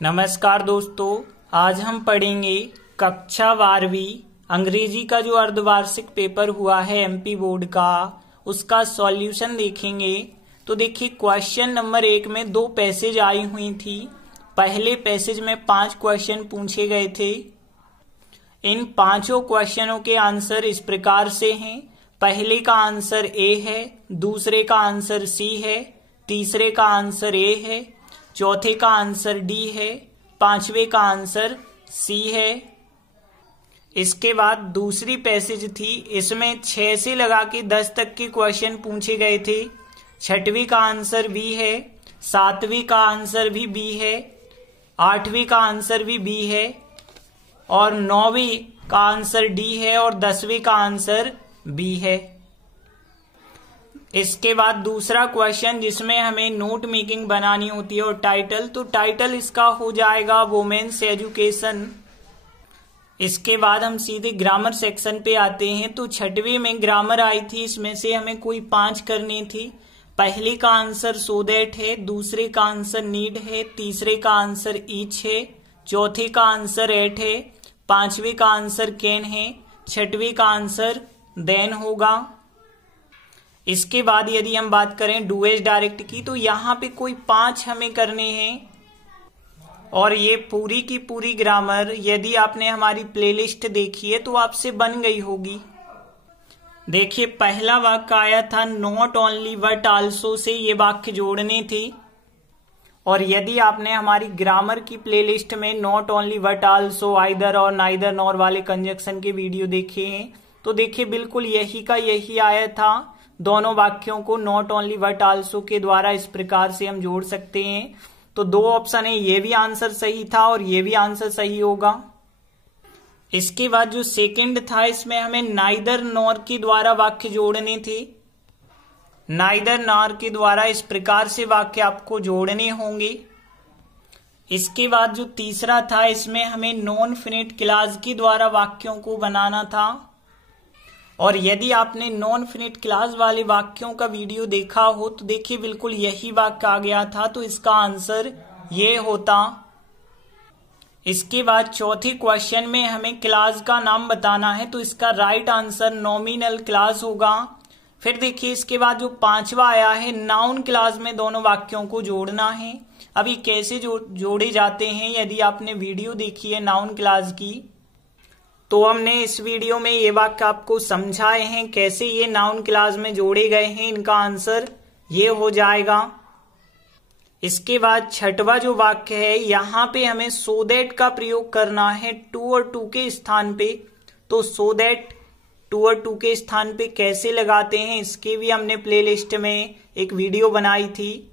नमस्कार दोस्तों, आज हम पढ़ेंगे कक्षा 12वीं अंग्रेजी का जो अर्धवार्षिक पेपर हुआ है एमपी बोर्ड का, उसका सॉल्यूशन देखेंगे। तो देखिए, क्वेश्चन नंबर 1 में 2 पैसेज आई हुई थी। पहले पैसेज में 5 क्वेश्चन पूछे गए थे। इन 5 क्वेश्चनों के आंसर इस प्रकार से हैं। पहले का आंसर ए है, दूसरे का आंसर सी है, तीसरे का आंसर ए है, चौथे का आंसर डी है, पांचवे का आंसर सी है। इसके बाद दूसरी पैसेज थी, इसमें 6 से लगा के 10 तक के क्वेश्चन पूछे गए थे। छठवीं का आंसर बी है, सातवीं का आंसर भी बी है, आठवीं का आंसर भी बी है और 9वीं का आंसर डी है और 10वीं का आंसर बी है। इसके बाद दूसरा क्वेश्चन जिसमें हमें नोट मेकिंग बनानी होती है और टाइटल, तो टाइटल इसका हो जाएगा वुमेन्स एजुकेशन। इसके बाद हम सीधे ग्रामर सेक्शन पे आते हैं। तो 6वीं में ग्रामर आई थी, इसमें से हमें कोई 5 करनी थी। पहले का आंसर सो दैट है, दूसरे का आंसर नीड है, तीसरे का आंसर ईच है, चौथे का आंसर एट है, पांचवें का आंसर कैन है, छठवीं का आंसर देन होगा। इसके बाद यदि हम बात करें डू एज डायरेक्ट की, तो यहाँ पे कोई 5 हमें करने हैं और ये पूरी की पूरी ग्रामर यदि आपने हमारी प्लेलिस्ट देखी है तो आपसे बन गई होगी। देखिए, पहला वाक्य आया था not only but also say, ये वाक्य जोड़ने थे। और यदि आपने हमारी ग्रामर की प्लेलिस्ट में not only but also, either और नाइदर नॉर वाले कंजक्शन के वीडियो देखे हैं तो देखिए बिल्कुल यही का यही आया था। दोनों वाक्यों को नॉट ओनली बट आल्सो के द्वारा इस प्रकार से हम जोड़ सकते हैं। तो 2 ऑप्शन है, ये भी आंसर सही था और ये भी आंसर सही होगा। इसके बाद जो सेकंड था, इसमें हमें नाइदर नॉर के द्वारा वाक्य जोड़ने थे। नाइदर नॉर के द्वारा इस प्रकार से वाक्य आपको जोड़ने होंगे। इसके बाद जो तीसरा था, इसमें हमें नॉन फिनिट क्लॉज के द्वारा वाक्यों को बनाना था। और यदि आपने नॉन फिनिट क्लॉज वाले वाक्यों का वीडियो देखा हो तो देखिए बिल्कुल यही वाक्य आ गया था, तो इसका आंसर ये होता। इसके बाद चौथे क्वेश्चन में हमें क्लॉज का नाम बताना है, तो इसका राइट आंसर नॉमिनल क्लॉज होगा। फिर देखिए, इसके बाद जो 5वां आया है, नाउन क्लॉज में दोनों वाक्यों को जोड़ना है। अभी कैसे जोड़े जाते हैं, यदि आपने वीडियो देखी है नाउन क्लॉज की तो हमने इस वीडियो में ये वाक्य आपको समझाए हैं कैसे ये नाउन क्लॉज में जोड़े गए हैं। इनका आंसर ये हो जाएगा। इसके बाद 6वां जो वाक्य है, यहां पे हमें सो दैट का प्रयोग करना है टू और टू के स्थान पे। तो सो दैट टू और टू के स्थान पे कैसे लगाते हैं, इसके भी हमने प्लेलिस्ट में एक वीडियो बनाई थी।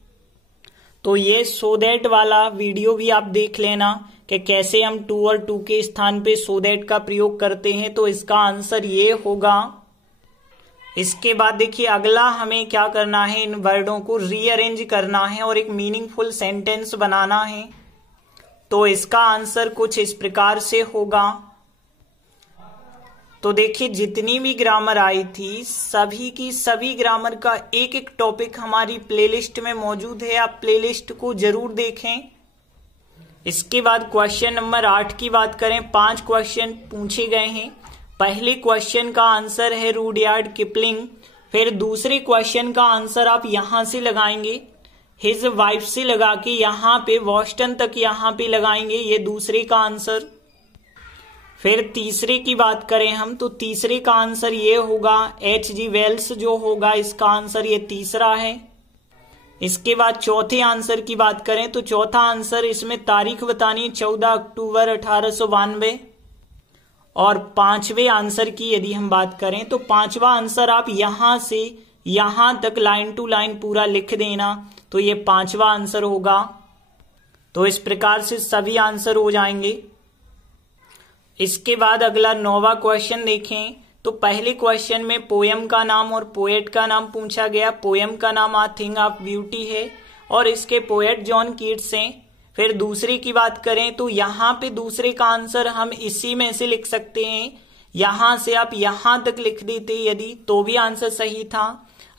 तो ये सो दैट वाला वीडियो भी आप देख लेना कि कैसे हम टू और टू के स्थान पे सो दैट का प्रयोग करते हैं। तो इसका आंसर ये होगा। इसके बाद देखिए, अगला हमें क्या करना है, इन वर्डों को रीअरेंज करना है और एक मीनिंगफुल सेंटेंस बनाना है। तो इसका आंसर कुछ इस प्रकार से होगा। तो देखिए, जितनी भी ग्रामर आई थी सभी की सभी ग्रामर का एक एक टॉपिक हमारी प्लेलिस्ट में मौजूद है। आप प्लेलिस्ट को जरूर देखें। इसके बाद क्वेश्चन नंबर 8 की बात करें, 5 क्वेश्चन पूछे गए हैं। पहले क्वेश्चन का आंसर है रूडयार्ड किपलिंग। फिर दूसरे क्वेश्चन का आंसर आप यहां से लगाएंगे, हिज वाइफ से लगा के यहाँ पे बॉस्टन तक यहाँ पे लगाएंगे, ये दूसरे का आंसर। फिर तीसरे की बात करें हम, तो तीसरे का आंसर ये होगा H.G. वेल्स जो होगा, इसका आंसर ये तीसरा है। इसके बाद चौथे आंसर की बात करें तो चौथा आंसर, इसमें तारीख बतानी 14 अक्टूबर 1892। और 5वें आंसर की यदि हम बात करें तो 5वां आंसर आप यहां से यहां तक लाइन टू लाइन पूरा लिख देना, तो ये 5वां आंसर होगा। तो इस प्रकार से सभी आंसर हो जाएंगे। इसके बाद अगला 9वां क्वेश्चन देखें, तो पहले क्वेश्चन में पोयम का नाम और पोएट का नाम पूछा गया। पोयम का नाम आ थिंग ऑफ ब्यूटी है और इसके पोएट जॉन कीट्स हैं। फिर दूसरे की बात करें तो यहाँ पे दूसरे का आंसर हम इसी में से लिख सकते हैं। यहां से आप यहां तक लिख देते यदि तो भी आंसर सही था।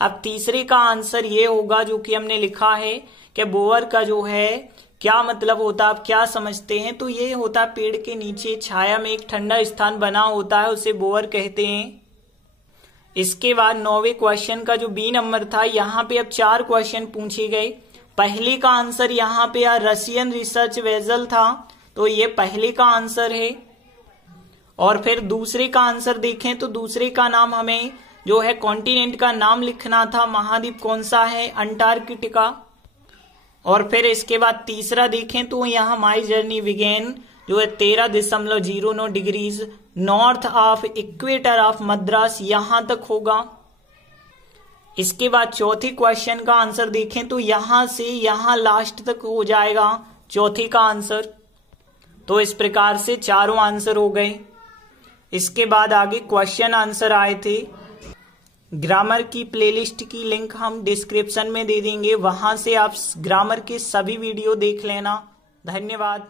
अब तीसरे का आंसर ये होगा जो कि हमने लिखा है कि बोअर का जो है क्या मतलब होता है, आप क्या समझते हैं? तो ये होता है पेड़ के नीचे छाया में एक ठंडा स्थान बना होता है, उसे बोअर कहते हैं। इसके बाद 9वें क्वेश्चन का जो बी नंबर था, यहाँ पे अब 4 क्वेश्चन पूछे गए। पहले का आंसर यहाँ पे रशियन रिसर्च वेसल था, तो ये पहले का आंसर है। और फिर दूसरे का आंसर देखें तो दूसरे का नाम हमें जो है कॉन्टिनेंट का नाम लिखना था। महाद्वीप कौन सा है? अंटार्कटिका। और फिर इसके बाद तीसरा देखें तो यहाँ माई जर्नी बिगेन जो है 13.09 degrees north of equator of Madras, यहां तक होगा। इसके बाद चौथे क्वेश्चन का आंसर देखें तो यहां से यहां लास्ट तक हो जाएगा चौथे का आंसर। तो इस प्रकार से चारों आंसर हो गए। इसके बाद आगे क्वेश्चन आंसर आए थे। ग्रामर की प्लेलिस्ट की लिंक हम डिस्क्रिप्शन में दे देंगे, वहां से आप ग्रामर के सभी वीडियो देख लेना। धन्यवाद।